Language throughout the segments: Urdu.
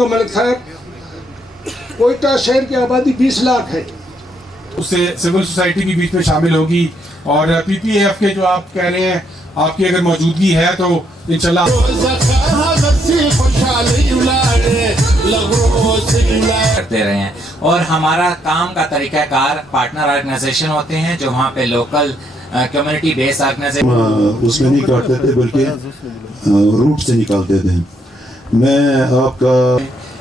ملک صاحب کوئٹہ شہر کی آبادی 20 لاکھ ہے، اس سے سول سوسائٹی بھی بیچ میں شامل ہوگی، اور پی پی ایف کے جو آپ کہہ رہے ہیں آپ کی اگر موجودگی ہے تو انشاءاللہ کرتے رہے ہیں. اور ہمارا کام کا طریقہ کار پارٹنر آرگنائزیشن ہوتے ہیں جو وہاں پہ لوکل کمیونٹی بیس آرگنائزیشن اس میں نہیں کاٹتے تھے بلکہ روٹ سے نکالتے تھے.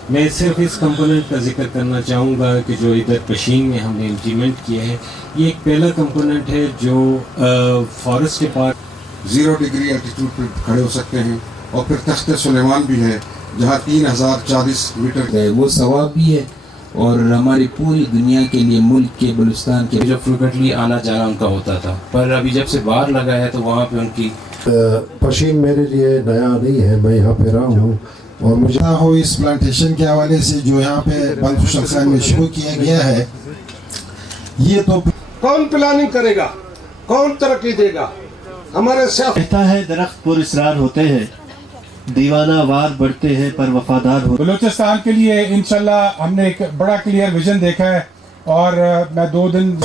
میں صرف اس کمپوننٹ کا ذکر کرنا چاہوں گا کہ جو ادھر پشین میں ہم نے امپلیمنٹ کیا ہے، یہ ایک پہلا کمپوننٹ ہے جو فارسٹ کے پاس 0 ڈگری الٹیٹیوڈ پہ کھڑے ہو سکتے ہیں، اور پھر تخت سلیمان بھی ہے جہاں 3040 میٹر وہ ثواب بھی ہے، اور ہماری پوری دنیا کے لیے، ملک کے، بلوچستان کے جو فریکوینٹلی آنا جانا ان کا ہوتا تھا، پر ابھی جب سے باہر لگا ہے تو وہاں پہ ان کی پشین میرے لیے نیا نہیں ہے، میں یہاں پہ رہا ہوں، اور مجھے ہو اس پلانٹیشن کے حوالے سے جو یہاں پہ بند خشلخان میں شروع کیا گیا ہے، یہ تو کون پلاننگ کرے گا، کون ترقی دے گا؟ ہمارے سیاست کہتا ہے درخت پر اسرار ہوتے ہیں، دیوانہ وار بڑھتے ہیں پر وفادار ہوتے ہیں. بلوچستان کے لیے انشاءاللہ ہم نے ایک بڑا کلیئر ویژن دیکھا ہے، اور میں 2 دن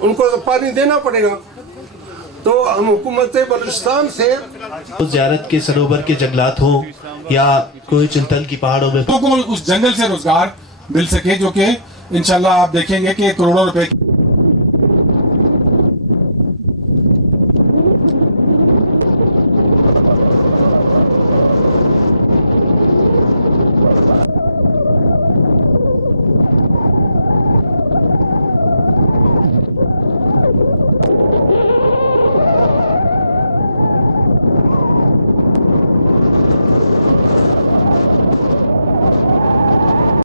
ان کو پانی دینا پڑے گا، تو ہم حکومت بلوچستان سے زیارت کے سنوبر کے جنگلات ہوں یا کوئی چنتل کی پہاڑوں میں کو اس جنگل سے روزگار مل سکے، جو کہ انشاءاللہ آپ دیکھیں گے کہ کروڑوں روپے